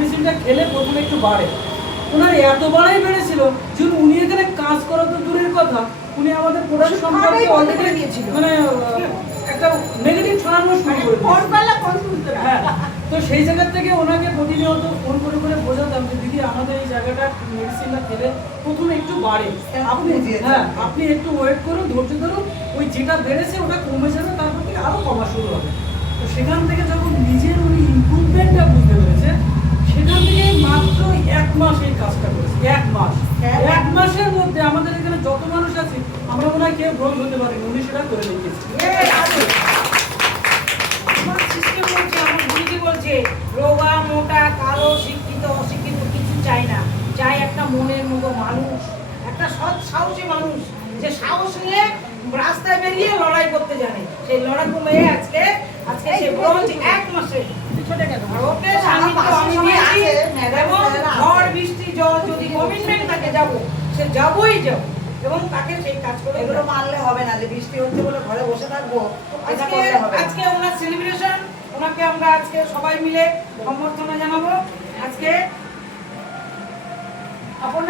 মেডিসিনটা খেলে প্রথমে একটু বাড়ে। ওনার এত বাড়াই বেড়েছিল যে উনি এখানে কাজ করা তো দূরের কথা, উনি আমাদের প্রোডাক্ট সম্পর্কে অলরেডি মানে একটা নেগেটিভ ছড়ানো শুরু করে দিয়েছে। হ্যাঁ, তো সেই জায়গা থেকে ওনাকে প্রতিনিয়ত ফোন করে করে বোঝাতাম যে দিদি আমাদের এই জায়গাটা মেডিসিনটা খেলে প্রথমে একটু বাড়ে, আপনি একটু ওয়েট করুন, ধৈর্য ধরুন, ওই যেটা বেড়েছে ওটা কমে যাবে, তারপর থেকে আরও কমা শুরু হবে। তো সেখান থেকে যখন নিজের উনি ইমপ্রুভমেন্টটা বুঝতে পেরেছে, সেখান থেকে মাত্র 1 মাস এই কাজটা করেছে। 1 মাস, 1 মাসের মধ্যে আমাদের এখানে যত মানুষ আছে আমরা মনে হয় কেউ ব্রোঞ্জ হতে পারিনি, উনি সেটা করে দেখিয়েছে। রোগা মোটা কালো শিক্ষিত অশিক্ষিত কিছু চাই না, চাই একটা মনের মতো মানুষ, একটা সৎ সাহসী মানুষ যে সাহস নিয়ে রাস্তায় বেরিয়ে লড়াই করতে জানে। সেই লড়াই করে আজকে সে ব্রোঞ্জ 1 মাসে ওকে সান্নিধ্য আমি দিয়েছি। এবং ঝড় বৃষ্টি জল যদি কমিটমেন্ট থাকে যাবো, সে যাবোই যাব এবং তাকে সেই কাজ করে। এগুলো মানলে হবে না যে বৃষ্টি হচ্ছে বলে ঘরে বসে থাকবো। আজকে ওনার সেলিব্রেশন, ওনাকে আমরা আজকে সবাই মিলে সম্বর্ধনা জানাবো। আজকে আপনার